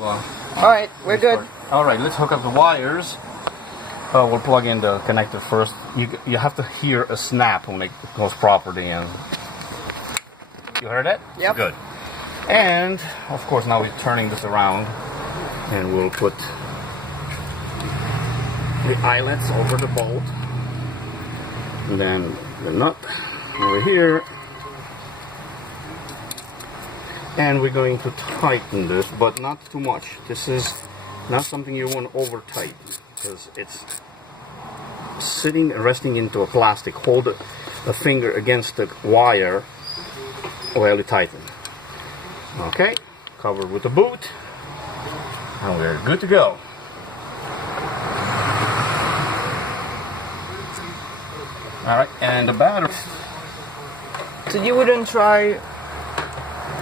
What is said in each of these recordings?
Alright, we're good. Alright, let's hook up the wires. We'll plug in the connector first. You have to hear a snap when it goes properly in. You heard it? Yep. Good. And, of course, now we're turning this around. And we'll put the eyelets over the bolt. And then the nut over here. And we're going to tighten this, but not too much. This is not something you want to over tighten because it's sitting and resting into a plastic. Hold a finger against the wire while you tighten. Okay, covered with the boot, and we're good to go. Alright, and the battery. So you wouldn't try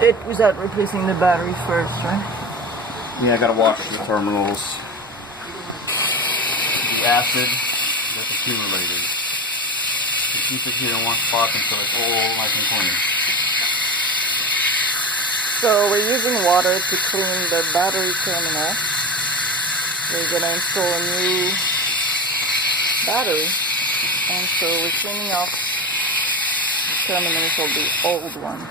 it without replacing the battery first, right? Yeah, I gotta wash the terminals. The acid that's accumulated. You keep it here in one spot until it's all nice and clean. So we're using water to clean the battery terminal. We're gonna install a new battery. And so we're cleaning off the terminals of the old one.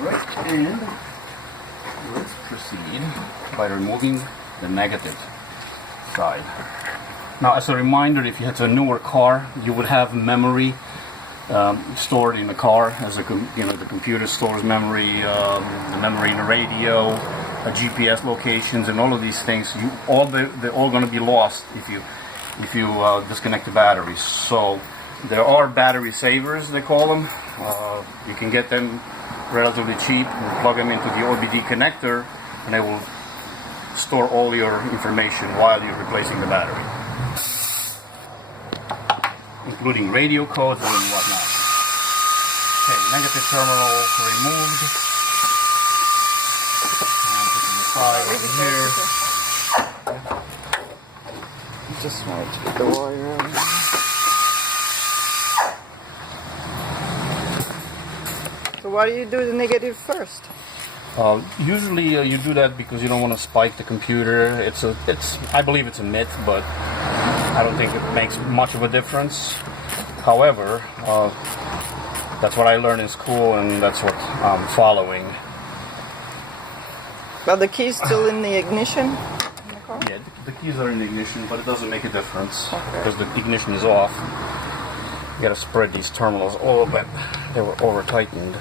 Alright, and let's proceed by removing the negative side. Now, as a reminder, if you had a newer car, you would have memory stored in the car, as the computer stores memory, the memory in the radio, GPS locations, and all of these things. They're all going to be lost if you disconnect the batteries. So there are battery savers, they call them. You can get them relatively cheap and plug them into the OBD connector, and they will store all your information while you're replacing the battery, including radio codes and whatnot. Okay, negative terminal removed. And put it aside over here. Just wanted to get the wire out. So why do you do the negative first? Usually you do that because you don't want to spike the computer. I believe it's a myth, but I don't think it makes much of a difference. However, that's what I learned in school, and that's what I'm following. But the key's still in the ignition? Yeah, the keys are in the ignition, but it doesn't make a difference because Okay. the ignition is off. You gotta spread these terminals a little bit. They were over tightened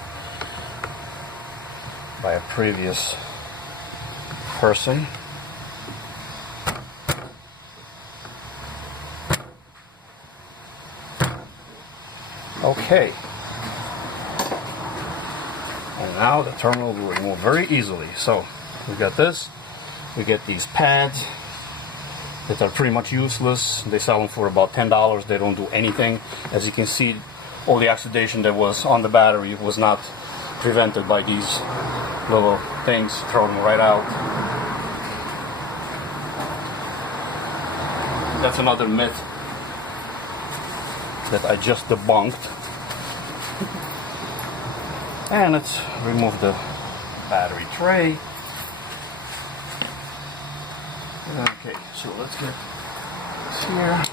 by a previous person. Okay. And now the terminal will remove very easily. So we've got this. We get these pads that are pretty much useless. They sell them for about $10. They don't do anything. As you can see, all the oxidation that was on the battery was not prevented by these little things. Throw them right out. That's another myth that I just debunked. And let's remove the battery tray. Okay, so let's get this here.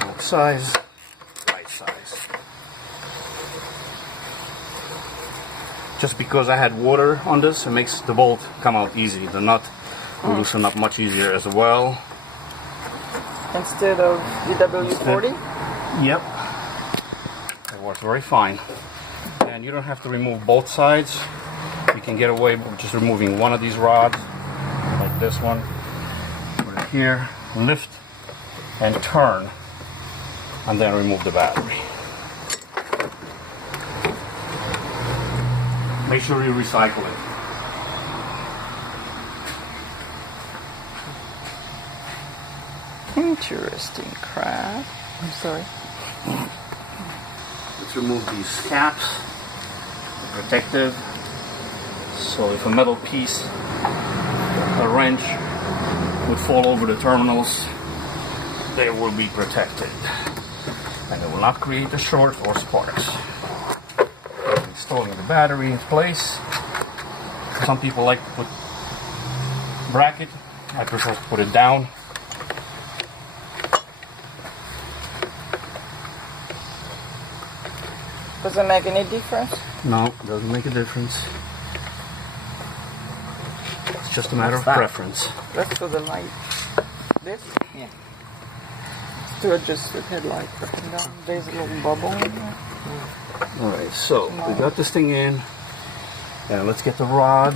Both size, right size. Just because I had water on this, it makes the bolt come out easy. The nut will loosen up much easier as well. Instead of EW40? Yep. It works very fine. And you don't have to remove both sides. You can get away with just removing one of these rods, like this one. Put it here, lift, and turn, and then remove the battery. Make sure you recycle it. Interesting crap. I'm sorry. Let's remove these caps, protective. So if a metal piece, a wrench, would fall over the terminals, they will be protected. And it will not create a short or sparks. installing the battery in place. Some people like to put bracket. I prefer to put it down. Does it make any difference? No, doesn't make a difference. It's just a matter of preference. That's for the light. This? Yeah. To adjust the headlight up and down. There's a little bubble in there. Alright, so we got this thing in. And let's get the rod.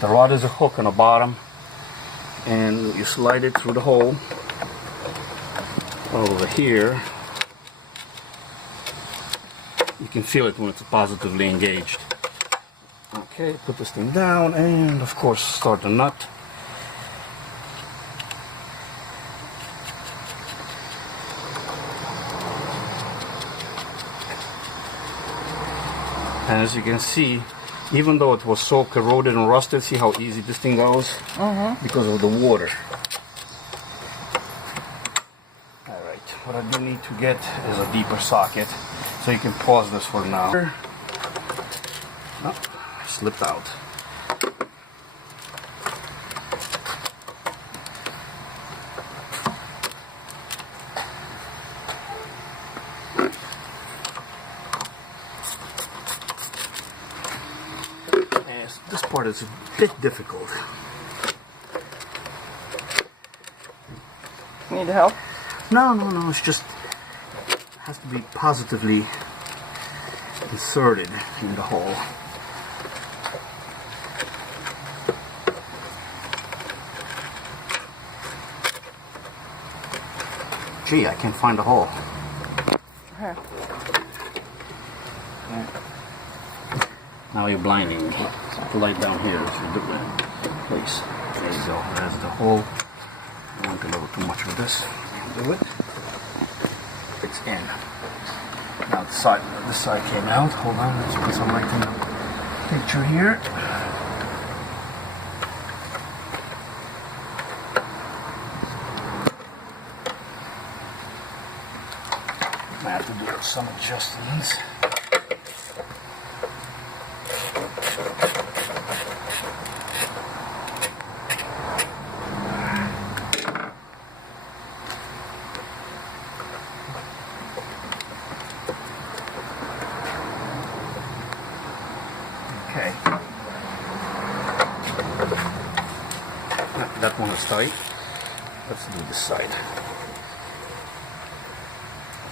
The rod is a hook on the bottom. And you slide it through the hole. Over here. You can feel it when it's positively engaged. Okay, put this thing down and of course start the nut. And as you can see, even though it was so corroded and rusted, see how easy this thing goes? Because of the water. Alright, what I do need to get is a deeper socket. So you can pause this for now. Oh, slipped out. Yes, this part is a bit difficult. Need help? No, it's just has to be positively inserted in the hole. Gee, I can't find the hole. Here. Now you're blinding me. Put the light down here so do it. Please. There you go. There's the hole. I want a little too much of this. Do it. It's in. Now this side came out. Hold on, let's put some light in the picture here. I have to do some adjustments. Okay. That one is tight. Let's do this side.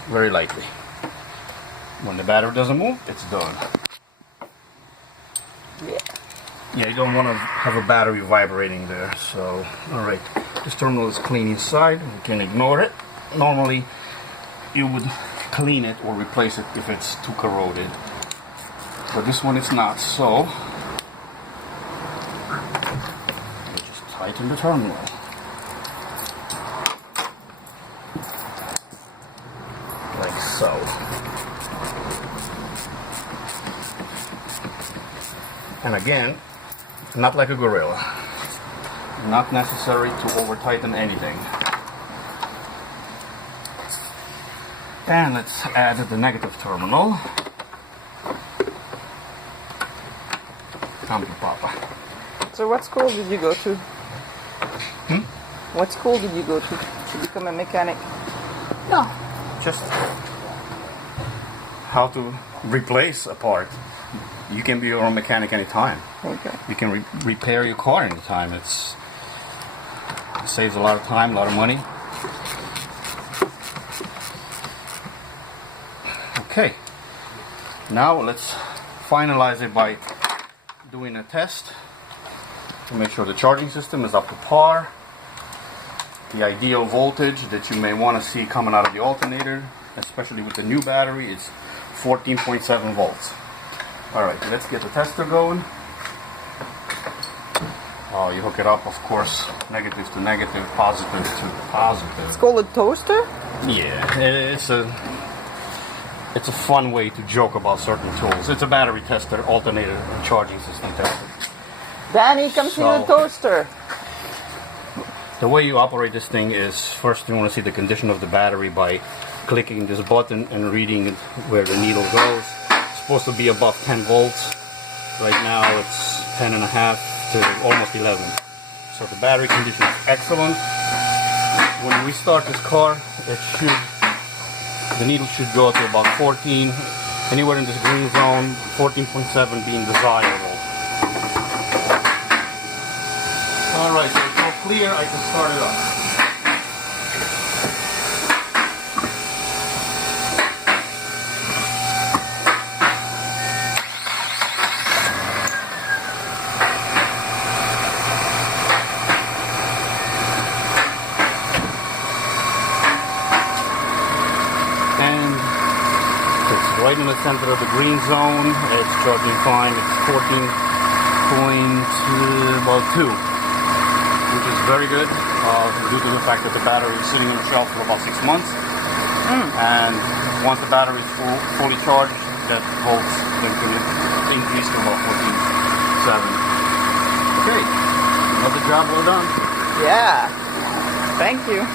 Very lightly. When the battery doesn't move, it's done. Yeah, you don't want to have a battery vibrating there. So, alright. This terminal is clean inside. You can ignore it. Normally, you would clean it or replace it if it's too corroded. But this one is not, so you just tighten the terminal. Like so. And again, not like a gorilla. Not necessary to over tighten anything. And let's add the negative terminal. Come to Papa. So what school did you go to? What school did you go to become a mechanic? No. Just how to replace a part. You can be your own mechanic anytime. Okay. You can repair your car anytime. It saves a lot of time, a lot of money. Okay. Now let's finalize it by doing a test to make sure the charging system is up to par. The ideal voltage that you may want to see coming out of the alternator, especially with the new battery, is 14.7 volts. Alright, let's get the tester going. Oh, you hook it up, of course, negative to negative, positive to positive. It's called a toaster? Yeah, it's a fun way to joke about certain tools. It's a battery tester, alternator, and charging system tester. Danny, come see the toaster. The way you operate this thing is, first you want to see the condition of the battery by clicking this button and reading where the needle goes. supposed to be above 10 volts. Right now it's 10.5 to almost 11. So the battery condition is excellent. When we start this car, the needle should go to about 14, anywhere in this green zone, 14.7 being desirable. Alright, so it's all clear, I can start it up. And it's right in the center of the green zone. It's charging fine. It's 14.2, which is very good due to the fact that the battery is sitting on the shelf for about 6 months. And once the battery is fully charged, that volts then can increase to about 14.7. Okay, another job well done. Yeah. Thank you.